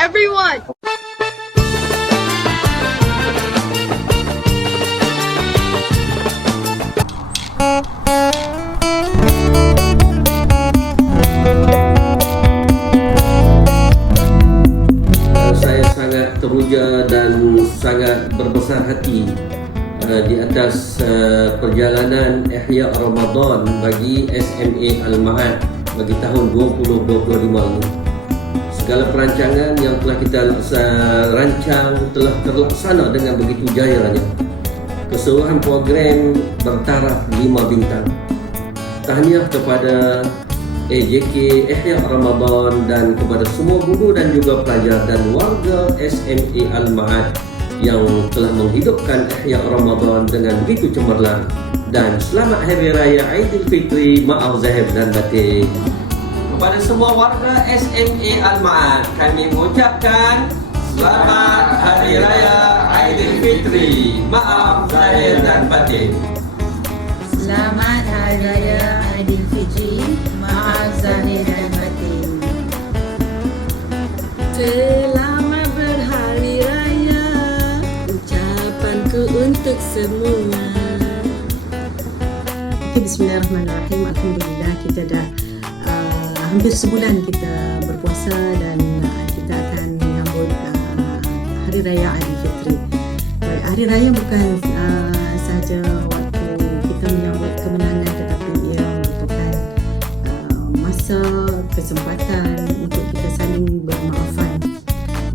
everyone! saya sangat teruja dan sangat berbesar hati uh, di atas uh, perjalanan Ihya Ramadan bagi SMA Al-Ma'ad bagi tahun 2025 ini. Segala perancangan yang telah kita uh, rancang telah terlaksana dengan begitu jayanya. Keseluruhan program bertaraf 5 bintang. Tahniah kepada AJK Ihya Ramadan dan kepada semua guru dan juga pelajar dan warga SMA Al-Ma'ad yang telah menghidupkan Ihya Ramadan dengan begitu cemerlang dan selamat Hari Raya Aidilfitri maaf zahir dan batin kepada semua warga SMA Al-Ma'ad kami mengucapkan selamat Hari Raya Aidilfitri maaf zahir dan batin Selamat Hari Raya Aidilfitri. Maaf zahir dan batin. Selamat berhari raya Ucapanku untuk semua Bismillahirrahmanirrahim. Alhamdulillah kita dah hampir sebulan kita berpuasa dan uh, kita akan menyambut uh, Hari Raya Aidilfitri. Hari Raya bukan uh, sahaja waktu kita menyambut kemenangan tetapi ia merupakan uh, masa kesempatan untuk kita saling bermaafan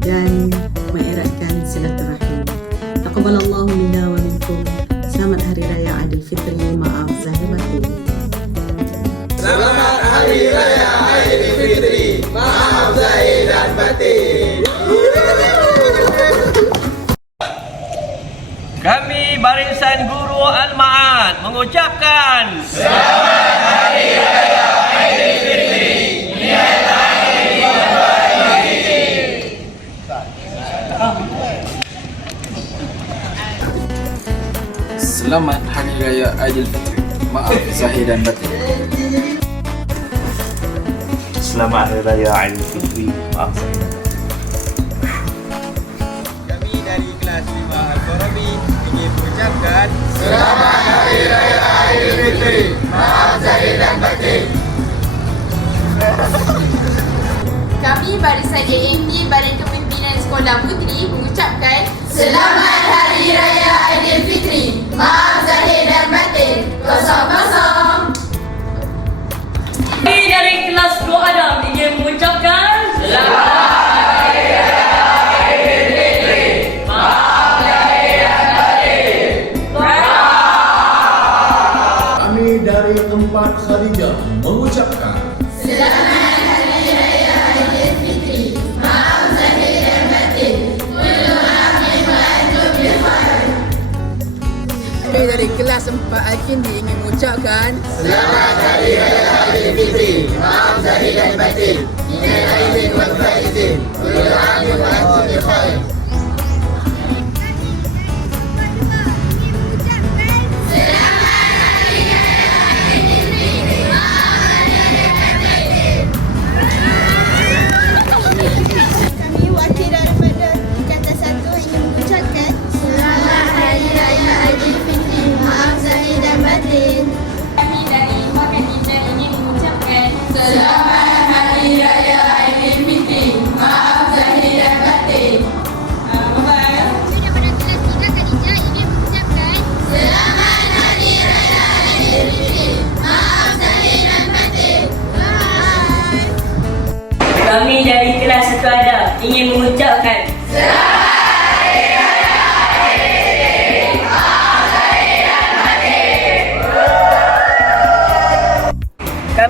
dan mengeratkan silaturahim. Taqabbalallahu minna wa minkum. Selamat Hari Raya Aidilfitri. Mengucapkan Selamat Hari Raya Aidilfitri. Maaf zahir dan batin. Selamat Hari Raya Aidilfitri. Maaf saya. Kami dari kelas 5 Al-Farabi ingin mengucapkan Kami Barisan AMP Badan Kepimpinan Sekolah Puteri mengucapkan Selamat dari tempat Khadijah mengucapkan Selamat Hari Raya Aidilfitri. Maaf zahir dan batin. Kullu amin wa antum bikhair. Kami dari kelas 4 Al-Kindi ingin mengucapkan Selamat Hari Raya Aidilfitri. Maaf zahir dan batin. Minal aidin wal faizin. Kullu amin wa antum bi Kami dari Makan Indah ingin mengucapkan Selamat Hari Raya Aidilfitri. Maaf zahir dan batin. Bye-bye. Daripada kelas tiga Khadijah ingin mengucapkan Selamat Hari Raya Aidilfitri. Maaf zahir dan batin. Bye. Kami dari kelas 1 Adam ingin mengucapkan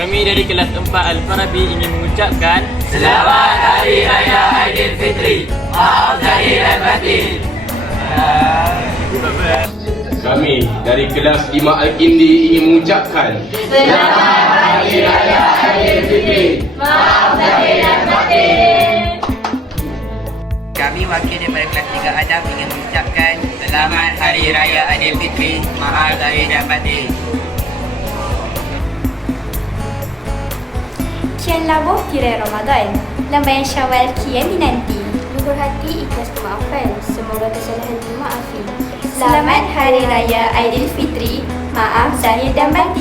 Kami dari kelas 4 Al-Farabi ingin mengucapkan Selamat Hari Raya Aidilfitri. Maaf zahir dan batin. Kami dari kelas 5 Al-Kindi ingin mengucapkan Kami wakil daripada kelas 3 Adam ingin mengucapkan Selamat Hari Raya Aidilfitri. Maaf lahir dan batin. Kian labuh tirai Ramadan. Lambayan Syawal kian dinanti. Luhur hati ikhlas kemaafan. Semoga kesalahan dimaafi. Selamat Hari Raya Aidilfitri. Maaf zahir dan batin.